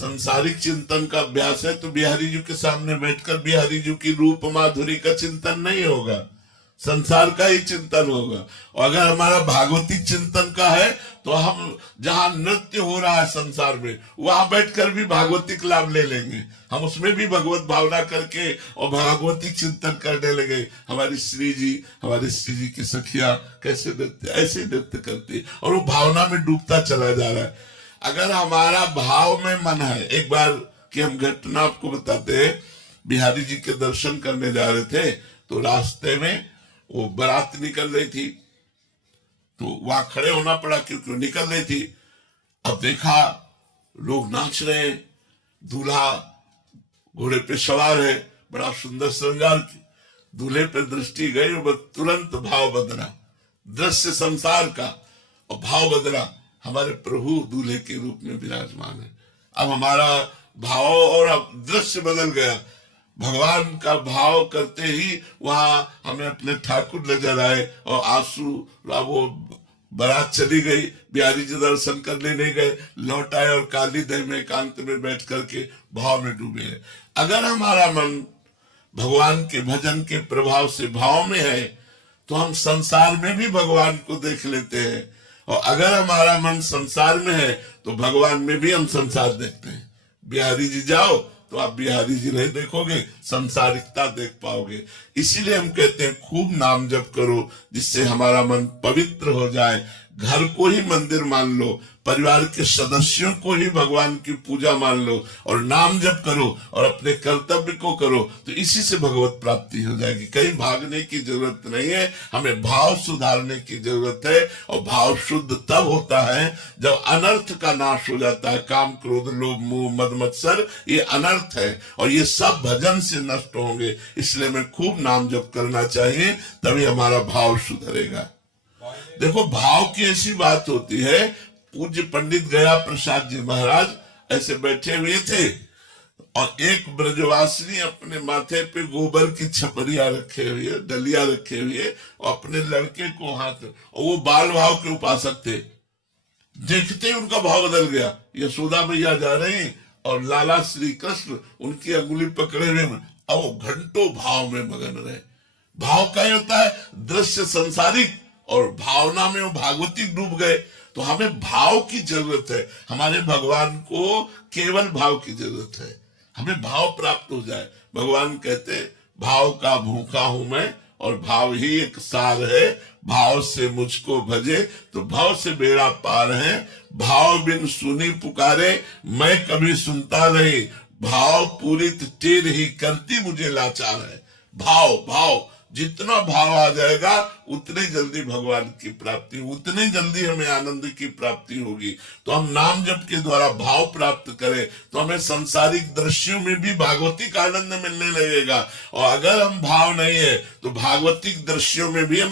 संसारिक चिंतन का अभ्यास है तो बिहारी जी के सामने बैठकर बिहारी जी की रूप माधुरी का चिंतन नहीं होगा, संसार का ही चिंतन होगा। और अगर हमारा भागवतिक चिंतन का है तो हम जहां नृत्य हो रहा है संसार में वहां बैठकर भी भागवतिक लाभ ले लेंगे, हम उसमें भी भगवत भावना करके और भागवतिक चिंतन करने लगे। हमारी श्री जी की सखिया कैसे नृत्य, ऐसे नृत्य करती और वो भावना में डूबता चला जा रहा है। अगर हमारा भाव में मन है, एक बार की हम घटना आपको बताते हैं, बिहारी जी के दर्शन करने जा रहे थे तो रास्ते में वो बारात निकल रही थी तो वहां खड़े होना पड़ा क्योंकि निकल रही थी। अब देखा लोग नाच रहे, दूल्हा घोड़े पे सवार है, बड़ा सुंदर श्रृंगार की, दूल्हे पे दृष्टि गई और तुरंत भाव बदला, दृश्य संसार का और भाव बदला। हमारे प्रभु दूल्हे के रूप में विराजमान है। अब हमारा भाव और अब दृश्य बदल गया, भगवान का भाव करते ही वहां हमें अपने ठाकुर नजर आए और आंसू, वो बारात चली गई, बिहारी जी दर्शन करने नहीं गए, लौट आए और काली दह में एकांत में बैठ करके भाव में डूबे हैं। अगर हमारा मन भगवान के भजन के प्रभाव से भाव में है तो हम संसार में भी भगवान को देख लेते हैं, और अगर हमारा मन संसार में है तो भगवान में भी हम संसार देखते हैं। बिहारी जी जाओ तो आप बिहारी जी नहीं देखोगे, संसारिकता देख पाओगे। इसीलिए हम कहते हैं खूब नाम जप करो जिससे हमारा मन पवित्र हो जाए। घर को ही मंदिर मान लो, परिवार के सदस्यों को ही भगवान की पूजा मान लो और नाम जप करो और अपने कर्तव्य को करो, तो इसी से भगवत प्राप्ति हो जाएगी। कहीं भागने की जरूरत नहीं है, हमें भाव सुधारने की जरूरत है। और भाव शुद्ध तब होता है जब अनर्थ का नाश हो जाता है। काम, क्रोध, लोभ, मोह, मद, मत्सर ये अनर्थ है और ये सब भजन से नष्ट होंगे। इसलिए हमें खूब नाम जप करना चाहिए, तभी हमारा भाव सुधरेगा। देखो, भाव की ऐसी बात होती है, पूज्य पंडित गया प्रसाद जी महाराज ऐसे बैठे हुए थे और एक ब्रजवासिनी अपने माथे पे गोबर की छपरिया रखे हुए, डलिया रखे हुए और अपने लड़के को हाथ, और वो बाल भाव के उपासक थे। देखते ही उनका भाव बदल गया। यशोदा मैया जा रही और लाला श्री कृष्ण उनकी अंगुली पकड़े हुए और वो घंटों भाव में मगन रहे। भाव क्या होता है? दृश्य संसारिक और भावना में वो भागवतिक डूब गए। तो हमें भाव की जरूरत है, हमारे भगवान को केवल भाव की जरूरत है, हमें भाव प्राप्त हो जाए। भगवान कहते भाव का भूखा हूं मैं और भाव ही एक सार है, भाव से मुझको भजे तो भाव से बेड़ा पार है। भाव बिन सुनी पुकारे मैं कभी सुनता नहीं, भाव पूरित टेर ही करती मुझे लाचार है। भाव भाव जितना भाव आ जाएगा उतनी जल्दी भगवान की प्राप्ति, उतनी जल्दी हमें आनंद की प्राप्ति होगी। तो हम नाम जप के द्वारा भाव प्राप्त करें तो हमें सांसारिक दृश्यों में भी भागवतिक आनंद मिलने लगेगा, और अगर हम भाव नहीं है तो भागवतिक दृश्यों में भी हमें